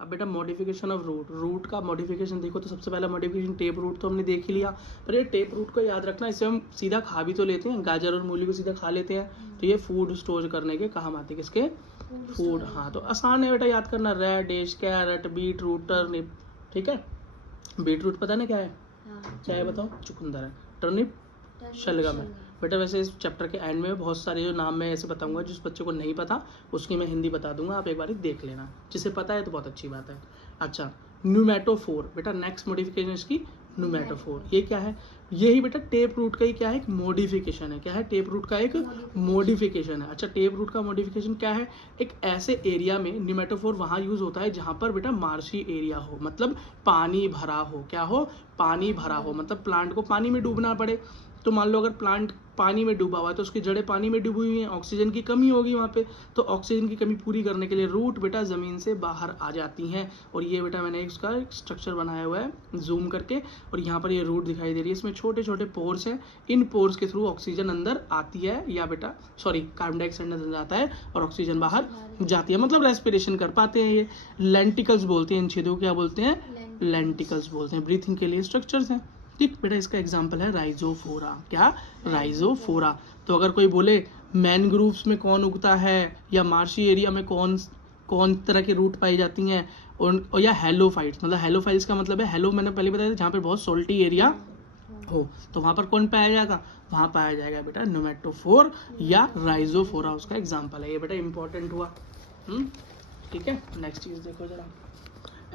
अब बेटा modification of root, root का मॉडिफिकेशन देखो तो सबसे पहला मॉडिफिकेशन टेप रूट तो हमने देख ही लिया, पर ये टेप रूट को याद रखना, इसे हम सीधा खा भी तो लेते हैं, गाजर और मूली को सीधा खा लेते हैं, तो ये फूड स्टोर करने के काम आती है, किसके, फूड। हाँ तो आसान है बेटा याद करना, radish, carrot, beetroot, turnip, ठीक है। बीट रूट पता ना क्या है, क्या है बताओ, चुकंदर है, टर्निप शलगम है बेटा। वैसे इस चैप्टर के एंड में बहुत सारे जो नाम मैं ऐसे बताऊंगा, जिस बच्चे को नहीं पता उसकी मैं हिंदी बता दूंगा, आप एक बार देख लेना, जिसे पता है तो बहुत अच्छी बात है। अच्छा न्यूमेटोफोर बेटा, नेक्स्ट मॉडिफिकेशन इसकी न्यूमेटोफोर, ये क्या है, यही बेटा टेप रूट का ही क्या है, एक मॉडिफिकेशन है, क्या है, टेप रूट का एक मॉडिफिकेशन है। अच्छा टेप रूट का मॉडिफिकेशन क्या है, एक ऐसे एरिया में न्यूमेटोफोर वहाँ यूज होता है जहाँ पर बेटा मार्शी एरिया हो, मतलब पानी भरा हो, क्या हो, पानी भरा हो, मतलब प्लांट को पानी में डूबना पड़े। तो मान लो अगर प्लांट पानी में डूबा हुआ है तो उसकी जड़ें पानी में डूबी हुई हैं, ऑक्सीजन की कमी होगी वहाँ पे, तो ऑक्सीजन की कमी पूरी करने के लिए रूट बेटा ज़मीन से बाहर आ जाती हैं। और ये बेटा मैंने इसका स्ट्रक्चर बनाया हुआ है जूम करके, और यहाँ पर ये रूट दिखाई दे रही है, इसमें छोटे छोटे पोर्स हैं, इन पोर्स के थ्रू ऑक्सीजन अंदर आती है, या बेटा सॉरी कार्बन डाइऑक्साइड अंदर जाता है और ऑक्सीजन बाहर जाती है, मतलब रेस्पिरेशन कर पाते हैं। ये लेंटिकल्स बोलते हैं इन छेदों को, क्या बोलते हैं, लेंटिकल्स बोलते हैं, ब्रीथिंग के लिए स्ट्रक्चर्स हैं। ठीक बेटा, इसका एग्जांपल है राइजोफोरा, क्या, राइजोफोरा। तो अगर कोई बोले मैनग्रूव्स में कौन उगता है, या मार्शी एरिया में कौन कौन तरह के रूट पाई जाती हैं, और या हेलोफाइट्स, मतलब हेलोफाइट्स का मतलब है, हेलो मैंने पहले बताया था, जहाँ पर बहुत सोल्टी एरिया हो, तो वहाँ पर कौन पाया जाएगा, वहाँ पाया जाएगा बेटा न्यूमेटोफोर या राइजोफोरा, उसका एग्जाम्पल है ये बेटा, इंपॉर्टेंट हुआ। ठीक है, नेक्स्ट चीज़ देखो जरा,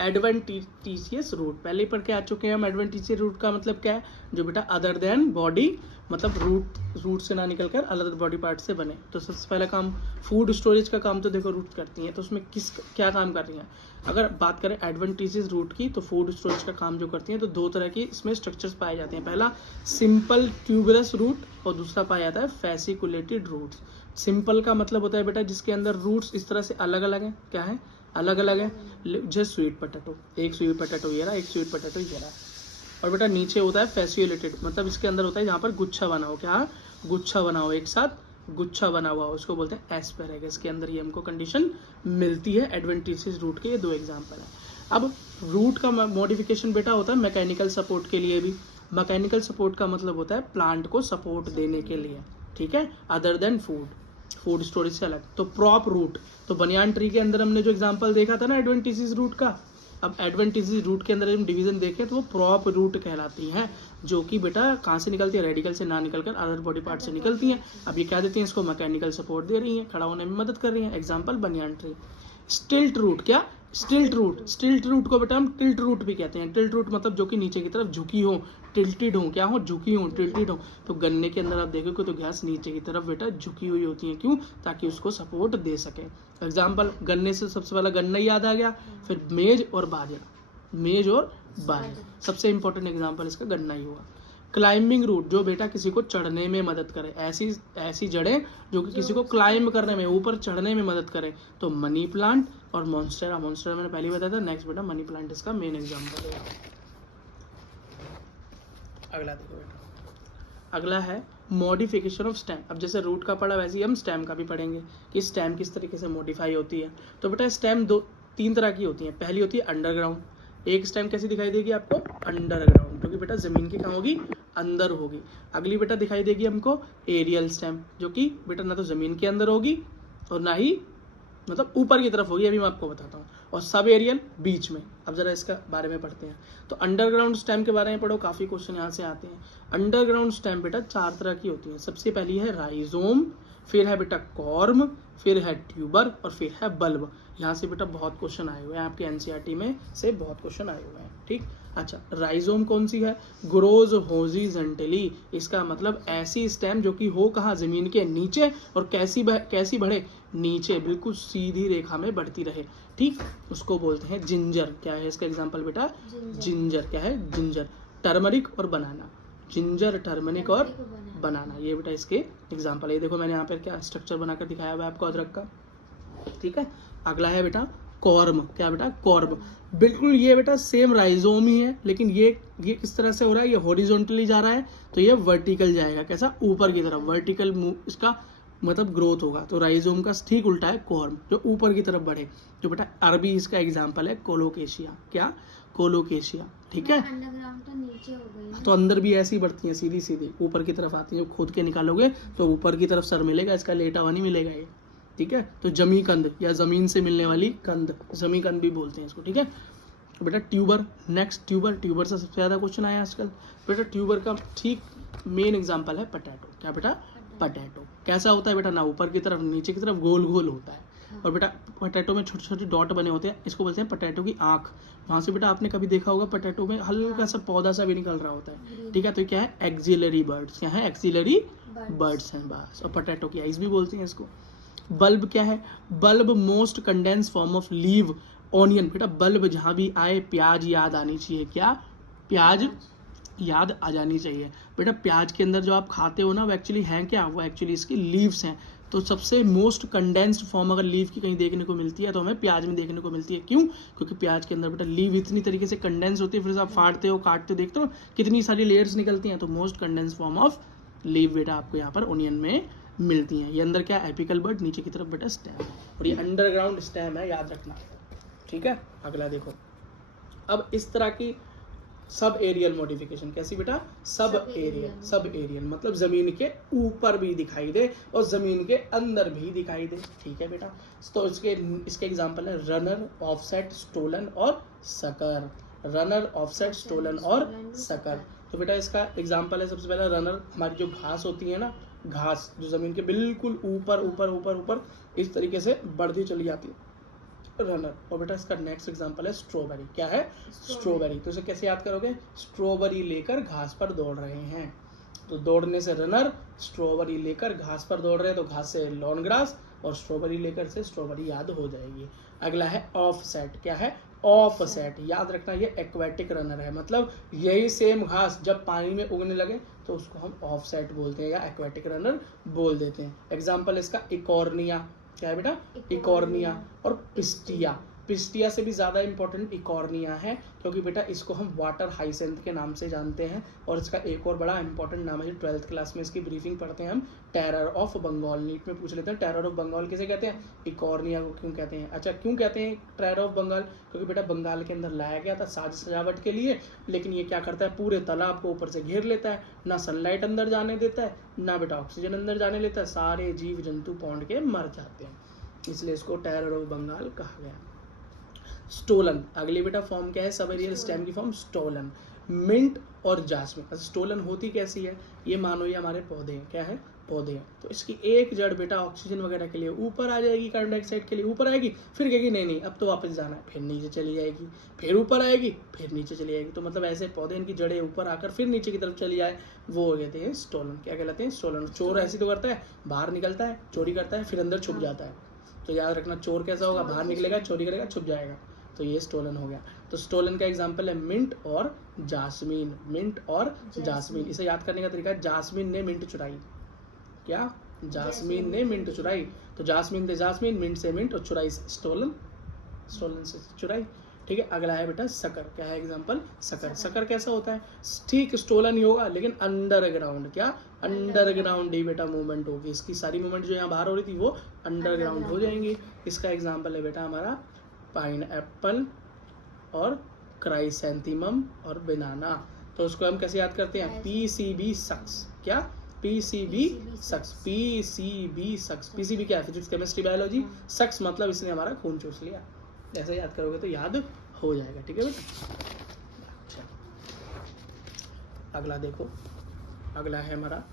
एडवेंटिशियस रूट, पहले ही पढ़ के आ चुके हैं हम। एडवेंटिशियस रूट का मतलब क्या है, जो बेटा अदर देन बॉडी, मतलब रूट से ना निकलकर अलग बॉडी पार्ट से बने। तो सबसे पहला काम फूड स्टोरेज का काम तो देखो रूट करती हैं, तो उसमें क्या काम कर रही हैं। अगर बात करें एडवेंटिशियस रूट की, तो फूड स्टोरेज का काम जो करती हैं, तो दो तरह की इसमें स्ट्रक्चर्स पाए जाते हैं, पहला सिंपल ट्यूबरस रूट और दूसरा पाया जाता है फैसिकुलेटेड रूट्स। सिंपल का मतलब होता है बेटा जिसके अंदर रूट्स इस तरह से अलग अलग हैं, क्या है, अलग अलग है, जैसे स्वीट पोटैटो, एक स्वीट पोटैटो ये रहा, एक स्वीट पोटैटो ये रहा। और बेटा नीचे होता है फैसिकुलेटेड, मतलब इसके अंदर होता है जहाँ पर गुच्छा बना हो, क्या, गुच्छा बना हो, एक साथ गुच्छा बना हुआ हो, उसको बोलते हैं एस्पेरेगस। के अंदर ये हमको कंडीशन मिलती है एडवेंटिशियस रूट के, ये दो एग्जाम्पल है। अब रूट का मॉडिफिकेशन बेटा होता है मैकेनिकल सपोर्ट के लिए भी। मैकेनिकल सपोर्ट का मतलब होता है प्लांट को सपोर्ट देने के लिए, ठीक है, अदर देन फूड स्टोरेज से अलग। तो प्रॉप रूट, तो बनियान ट्री के अंदर हमने जो एग्जांपल देखा था ना एडवेंटिशियस रूट का, अब एडवेंटिशियस रूट के अंदर हम डिवीजन देखें तो वो प्रॉप रूट कहलाती हैं, जो कि बेटा कहाँ से निकलती है, रेडिकल से ना निकलकर अदर बॉडी पार्ट से निकलती हैं। अब ये क्या देती हैं, इसको मैकेनिकल सपोर्ट दे रही हैं, खड़ा होने में मदद कर रही हैं। Example banyan tree. स्टिल्ट रूट, क्या, स्टिल्ट रूट को बेटा हम टिल्ट रूट भी कहते हैं। टिल्ट रूट मतलब जो कि नीचे की तरफ झुकी हो, टिल्टेड हो, क्या हो, झुकी हो, टिल्टेड हो। तो गन्ने के अंदर आप देखोगे तो घास नीचे की तरफ बेटा झुकी हुई होती है, क्यों, ताकि उसको सपोर्ट दे सके। एग्जाम्पल गन्ने से सबसे पहला गन्ना ही याद आ गया, फिर मेज और बाजरा, सबसे इंपॉर्टेंट एग्जाम्पल इसका गन्ना ही हुआ। क्लाइंबिंग रूट, जो बेटा किसी को चढ़ने में मदद करे, ऐसी जड़ें जो कि किसी को क्लाइंब करने में, ऊपर चढ़ने में मदद करे, तो मनी प्लांट और मॉन्स्टेरा मैंने पहले बताया था। नेक्स्ट बेटा मनी प्लांट इसका मेन एग्जांपल है। अगला देखो बेटा, अगला है मॉडिफिकेशन ऑफ स्टेम। अब जैसे रूट का पढ़ा वैसे ही हम स्टेम का भी पढ़ेंगे कि स्टेम किस तरीके से मॉडिफाई होती है। तो बेटा स्टेम तीन तरह की होती है। पहली होती है अंडरग्राउंड, एक स्टेम कैसी दिखाई देगी आपको, अंडरग्राउंड, क्योंकि बेटा जमीन की कहाँ होगी, अंदर होगी। अगली बेटा दिखाई देगी हमको एरियल स्टेम, जो कि बेटा ना तो जमीन के अंदर होगी और ना ही मतलब ऊपर की तरफ होगी, अभी मैं आपको बताता हूँ। और सब एरियल बीच में। अब जरा इसका बारे में पढ़ते हैं। तो अंडरग्राउंड स्टेम के बारे में पढ़ो, काफ़ी क्वेश्चन यहाँ से आते हैं। अंडरग्राउंड स्टेम बेटा चार तरह की होती है। सबसे पहली है राइजोम, फिर है बेटा कॉर्म, फिर है ट्यूबर और फिर है बल्ब। यहाँ से बेटा बहुत क्वेश्चन आए हुए हैं आपके एनसीईआरटी में से, बहुत क्वेश्चन आए हुए हैं, ठीक। अच्छा, राइजोम कौन सी है, ग्रोज हॉरिजॉन्टली, इसका मतलब ऐसी स्टेम जो कि हो कहाँ, जमीन के नीचे, और कैसी बढ़े, नीचे बिल्कुल सीधी रेखा में बढ़ती रहे, ठीक, उसको बोलते हैं जिंजर। क्या है इसका एग्जांपल बेटा, जिंजर। क्या है, जिंजर। टर्मरिक और बनाना, जिंजर, टर्मरिक और बनाना, ये बेटा इसके एग्जांपल है। देखो मैंने यहाँ पर क्या स्ट्रक्चर बनाकर दिखाया हुआ है आपको अदरक का, ठीक है। अगला है बेटा कॉर्म। क्या बेटा, कॉर्म, बिल्कुल ये बेटा सेम राइजोम ही है, लेकिन ये किस तरह से हो रहा है, ये हॉरिजॉन्टली जा रहा है, तो ये वर्टिकल जाएगा, कैसा, ऊपर की तरफ, वर्टिकल मूव, इसका मतलब ग्रोथ होगा। तो राइजोम का ठीक उल्टा है कॉर्म, जो ऊपर की तरफ बढ़े। तो बेटा अरबी इसका एग्जाम्पल है कोलोकेशिया। क्या? कोलोकेशिया। ठीक है, अंडरग्राउंड तो नीचे हो गई ना? तो अंदर भी ऐसी बढ़ती हैं, सीधी सीधी ऊपर की तरफ आती हैं। खोद के निकालोगे तो ऊपर की तरफ सर मिलेगा, इसका लेटा हुआ नहीं मिलेगा ये। ठीक है, तो जमी कंद या जमीन से मिलने वाली कंद, जमी कंद भी बोलते हैं इसको। ठीक है, तो बेटा ट्यूबर। नेक्स्ट ट्यूबर, ट्यूबर से सबसे ज़्यादा क्वेश्चन आया आजकल। बेटा ट्यूबर का ठीक मेन एग्जाम्पल है पटैटो। क्या बेटा? पटैटो। कैसा होता है बेटा? ना ऊपर की तरफ नीचे की तरफ गोल गोल होता है। और बेटा पटैटो में छोटे छोटे डॉट बने होते हैं, इसको बोलते हैं पटैटो की आँख। वहाँ से बेटा आपने कभी देखा होगा पटैटो में हल्का सा पौधा सा भी निकल रहा होता है। ठीक है, तो क्या है? Axillary birds. क्या है? एक्सिलरी बर्ड्स हैं बस। और पटैटो की आइज भी बोलते हैं इसको। बल्ब क्या है? Bulb most condense form of leave onion. बेटा बल्ब जहाँ भी आए प्याज याद आनी चाहिए। क्या? प्याज याद आ जानी चाहिए। बेटा प्याज के अंदर जो आप खाते हो ना, वो एक्चुअली हैं क्या? वो एक्चुअली इसकी लीव्स हैं। तो सबसे मोस्ट कंडेंस्ड फॉर्म अगर लीव की कहीं देखने को मिलती है तो हमें प्याज में देखने को मिलती है। क्यों? क्योंकि प्याज के अंदर बेटा लीव इतनी तरीके से कंडेंस होती है, फिर आप फाड़ते हो, काटते हो, देखते हो कितनी सारी लेयर्स निकलती हैं। तो most condense form of leave बेटा आपको यहाँ पर ओनियन में मिलती हैं। ये अंदर क्या? एपिकल बर्ड, नीचे की तरफ बेटा स्टेम है, और ये अंडरग्राउंड स्टेम है, याद रखना। ठीक है, अगला देखो। अब इस तरह की सब एरियल मॉडिफिकेशन कैसी बेटा? सब एरियल मतलब जमीन के ऊपर भी दिखाई दे और जमीन के अंदर भी दिखाई दे। ठीक है बेटा, तो इसके एग्जांपल है रनर, ऑफसेट, स्टोलन और सकर। रनर, ऑफसेट, स्टोलन और सकर। तो बेटा इसका एग्जांपल है सबसे पहला रनर। हमारी जो घास होती है ना, घास जो जमीन के बिल्कुल ऊपर ऊपर ऊपर ऊपर इस तरीके से बढ़ती चली जाती है, रनर। और बेटा इसका नेक्स्ट एग्जांपल है स्ट्रॉबेरी। क्या है? स्ट्रॉबेरी। तो इसे कैसे याद करोगे? स्ट्रॉबेरी लेकर घास पर दौड़ रहे हैं, तो दौड़ने से रनर, स्ट्रॉबेरी लेकर घास पर दौड़ रहे हैं तो घास से लॉन ग्रास, और स्ट्रॉबेरी लेकर से स्ट्रॉबेरी याद हो जाएगी। अगला है ऑफसेट। क्या है? ऑफसेट। याद रखना ये एक्वेटिक रनर है, मतलब यही सेम घास जब पानी में उगने लगे तो उसको हम ऑफसेट बोलते हैं या एक्वेटिक रनर बोल देते हैं। एग्जाम्पल इसका इकॉर्निया। क्या है बेटा? इकॉर्निया। और पिस्टिया। पिस्टिया से भी ज़्यादा इंपॉर्टेंट इकॉर्निया है, क्योंकि बेटा इसको हम वाटर हाइसेंथ के नाम से जानते हैं। और इसका एक और बड़ा इंपॉर्टेंट नाम है, जो 12th क्लास में इसकी ब्रीफिंग पढ़ते हैं हम, टेरर ऑफ बंगाल। नीट में पूछ लेते हैं टेरर ऑफ बंगाल किसे कहते हैं? इकॉर्निया को क्यों कहते हैं? अच्छा, क्यों कहते हैं टेरर ऑफ बंगाल? क्योंकि बेटा बंगाल के अंदर लाया गया था साज सजावट के लिए, लेकिन ये क्या करता है? पूरे तालाब को ऊपर से घेर लेता है, ना सनलाइट अंदर जाने देता है, ना बेटा ऑक्सीजन अंदर जाने लेता है, सारे जीव जंतु पौंड के मर जाते हैं, इसलिए इसको टेरर ऑफ बंगाल कहा गया। स्टोलन, अगली बेटा फॉर्म क्या है? सब एरियल स्टेम की फॉर्म स्टोलन। मिंट और जास्मिन। अच्छा, स्टोलन होती कैसी है? ये मानो ये हमारे पौधे हैं। क्या है? पौधे हैं। तो इसकी एक जड़ बेटा ऑक्सीजन वगैरह के लिए ऊपर आ जाएगी, कार्बन डाइऑक्साइड के लिए ऊपर आएगी, फिर कहेगी नहीं नहीं अब तो वापस जाना है, फिर नीचे चली जाएगी, फिर ऊपर आएगी, फिर नीचे चली जाएगी। तो मतलब ऐसे पौधे, इनकी जड़ें ऊपर आकर फिर नीचे की तरफ चली जाए, वो कहते हैं स्टोलन। क्या कहलाते हैं? स्टोलन। चोर ऐसी तो करता है, बाहर निकलता है, चोरी करता है, फिर अंदर छुप जाता है। तो याद रखना, चोर कैसा होगा? बाहर निकलेगा, चोरी करेगा, छुप जाएगा, तो ये स्टोलन हो गया। तो स्टोलन का एग्जांपल है मिंट और जास्मीन। मिंट और जास्मीन, इसे याद करने का तरीका है, जास्मीन ने मिंट चुराई। क्या? जास्मीन ने मिंट चुराई। तो जास्मीन से जास्मीन, मिंट से मिंट, और चुराई से स्टोलन, स्टोलन से चुराई। ठीक है, अगला है बेटा सकर। क्या है एग्जांपल? सकर। सकर कैसा होता है? ठीक स्टोलन ही होगा, लेकिन अंडरग्राउंड। क्या? अंडरग्राउंड ही बेटा मूवमेंट होगी, इसकी सारी मूवमेंट जो यहाँ बाहर हो रही थी वो अंडरग्राउंड हो जाएंगी। इसका एग्जांपल है बेटा हमारा पाइन एप्पल और क्राइसेंथेमम और बनाना। तो उसको हम कैसे याद करते हैं? PCB सक्स। क्या? PCB सक्स। PCB सक्स। PCB क्या है? Physics, chemistry, biology. सक्स मतलब इसने हमारा खून चूस लिया। ऐसे याद करोगे तो याद हो जाएगा। ठीक है बेटा, अगला देखो। अगला है हमारा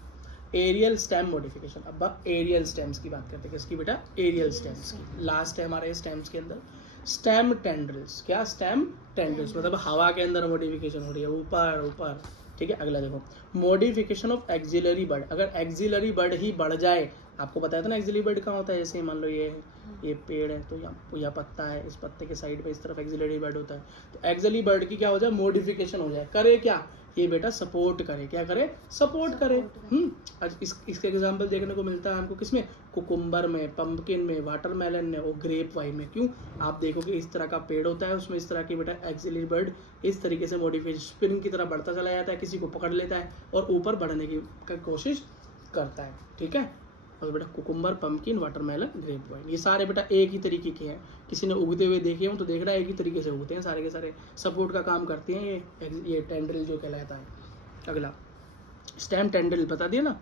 एरियल स्टेम मॉडिफिकेशन। अब एरियल स्टेम्स की बात करते हैं। किसकी बेटा? एरियल स्टेम्स की। लास्ट है हमारे स्टेम्स के अंदर स्टेम टेंड्रिल्स। क्या? स्टेम टेंड्रिल्स मतलब हवा के अंदर मॉडिफिकेशन हो रही है, ऊपर ऊपर। ठीक है, अगला देखो मॉडिफिकेशन ऑफ एक्सिलरी बर्ड। अगर एक्सिलरी बर्ड ही बढ़ जाए, आपको बताया था ना एक्सिलरी बर्ड कहाँ होता है? जैसे मान लो ये पेड़ है, तो यहाँ पत्ता है, इस पत्ते के साइड पे इस तरफ एक्सिलरी बर्ड होता है। तो एक्सिलरी बर्ड की क्या हो जाए? मॉडिफिकेशन हो जाए। करे क्या? ये बेटा सपोर्ट करे। क्या करे? सपोर्ट करे। आज इसके एग्जांपल देखने को मिलता है हमको किसमें? कुकुम्बर में, पंपकिन में, वाटरमेलन में और ग्रेप वाइन में। क्यों? आप देखोगे इस तरह का पेड़ होता है, उसमें इस तरह की बेटा एक्सिलरी बर्ड इस तरीके से मॉडिफिकेशन स्प्रिंग की तरह बढ़ता चला जाता है, किसी को पकड़ लेता है और ऊपर बढ़ने की कोशिश करता है। ठीक है, और बेटा cucumber, pumpkin, watermelon, grapevine, ये सारे बेटा एक ही तरीके के हैं। किसी ने उगते हुए देखे हो तो देख रहा है एक ही तरीके से उगते हैं सारे के सारे, सपोर्ट का काम करते हैं ये टेंड्रिल जो कहलाता है। अगला स्टेम टेंड्रिल बता दिया ना।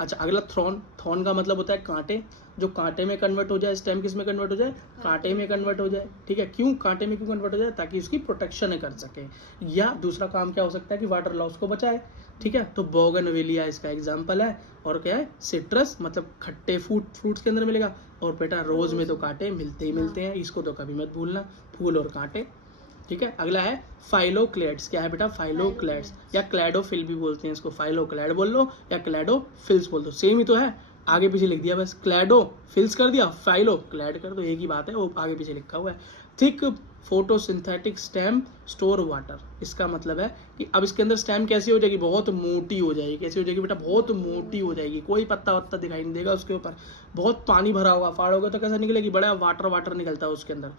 अच्छा अगला थ्रॉन, थॉर्न का मतलब होता है कांटे, जो कांटे में कन्वर्ट हो जाए। स्टेम किस में कन्वर्ट हो जाए? कांटे में कन्वर्ट हो जाए, ठीक है। क्यों कांटे में क्यों कन्वर्ट हो जाए? ताकि उसकी प्रोटेक्शन कर सके, या दूसरा काम क्या हो सकता है कि वाटर लॉस को बचाए, ठीक है। तो बोगनवेलिया इसका एग्जाम्पल है। और क्या है? सिट्रस मतलब खट्टे फ्रूट्स के अंदर मिलेगा। और बेटा रोज में तो कांटे मिलते ही मिलते हैं, इसको तो कभी मत भूलना, फूल और कांटे, ठीक है। अगला है फाइलोक्लेड्स। क्या है बेटा? फाइलोक्लेड्स या क्लैडोफिल भी बोलते हैं इसको, फाइलोक्लैड बोल लो या क्लैडोफिल्स बोल दो, सेम ही तो है, आगे पीछे लिख दिया बस, क्लैडोफिल्स कर दिया, फाइलोक्लैड कर दो, एक ही बात है, वो आगे पीछे लिखा हुआ है। Thick photosynthetic stem store water, इसका मतलब है कि अब इसके अंदर स्टेम कैसी हो जाएगी? बहुत मोटी हो जाएगी। कैसी हो जाएगी बेटा? बहुत मोटी हो जाएगी, कोई पत्ता वत्ता दिखाई नहीं देगा उसके ऊपर, बहुत पानी भरा होगा, फाड़ोगे तो कैसा निकलेगी? बड़ा वाटर निकलता है उसके अंदर,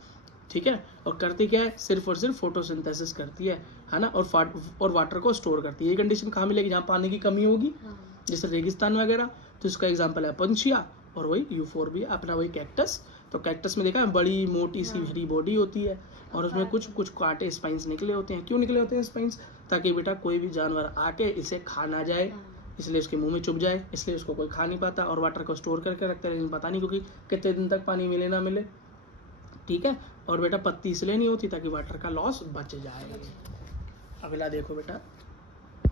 ठीक है। और करती क्या है? सिर्फ और सिर्फ फोटोसिंथेसिस करती है ना, और वाटर को स्टोर करती है। ये कंडीशन कहाँ मिलेगी? जहाँ पानी की कमी होगी, जैसे रेगिस्तान वगैरह। तो इसका एग्जांपल है पंछिया, और वही यूफोर्बिया अपना वही कैक्टस। तो कैक्टस में देखा है बड़ी मोटी सी हरी बॉडी होती है, और उसमें कुछ कांटे स्पाइंस निकले होते हैं। क्यों निकले होते हैं स्पाइंस? ताकि बेटा कोई भी जानवर आके इसे खा ना जाए, इसलिए उसके मुंह में चुभ जाए, इसलिए उसको कोई खा नहीं पाता। और वाटर को स्टोर करके रखता है, लेकिन पता नहीं क्योंकि कितने दिन तक पानी मिले ना मिले, ठीक है। और बेटा पत्ती इसलिए नहीं होती ताकि वाटर का लॉस बच जाए। अगला देखो बेटा,